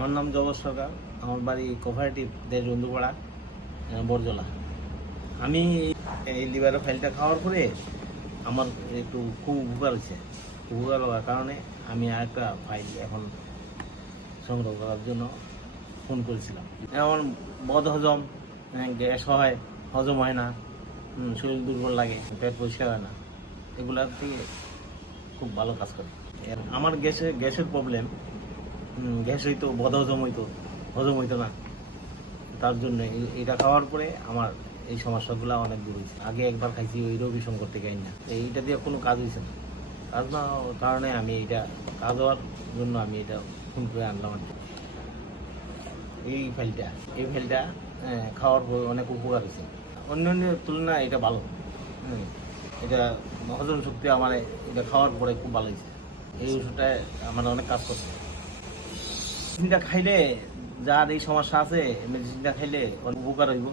আমার নাম জগৎ সরকার। আমার বাড়ি কোঅপারেটিভ দেশবন্ধুপাড়া, বরজলা। আমি এই লিভারের ফাইলটা খাওয়ার পরে আমার একটু খুব উপকার হয়েছে। উপকার হওয়ার কারণে আমি আরেকটা ফাইল এখন সংগ্রহ করার জন্য ফোন করেছিলাম। যেমন বদহজম, গ্যাস হয়, হজম হয় না, শরীর দুর্বল লাগে, পেট পরিষ্কার হয় না, এগুলার থেকে খুব ভালো কাজ করে। আমার গ্যাসের প্রবলেম, গ্যাস হইতো, বদহজম হইতো, হজম হইতো না। তার জন্য এটা খাওয়ার পরে আমার এই সমস্যাগুলো অনেক দূর হয়েছে। আগে একবার খাইছি ওই রবি শঙ্কর থেকে না, এইটা দিয়ে কোনো কাজ হয়েছে না। কাজ না হওয়ার কারণে আমি এটা কাজ হওয়ার জন্য আমি এটা ফোন করে আনলাম আর কি। এই ফাইলটা খাওয়ার পর অনেক উপকার হয়েছে। অন্যান্য তুলনায় এটা ভালো। এটা হজম শক্তি আমার এটা খাওয়ার পরে খুব ভালো হয়েছে। এই ওষুধটা আমার অনেক কাজ করছে। মেডিসিনটা খাইলে, যার এই সমস্যা আছে, মেডিসিনটা খাইলে অনেক উপকার হইব।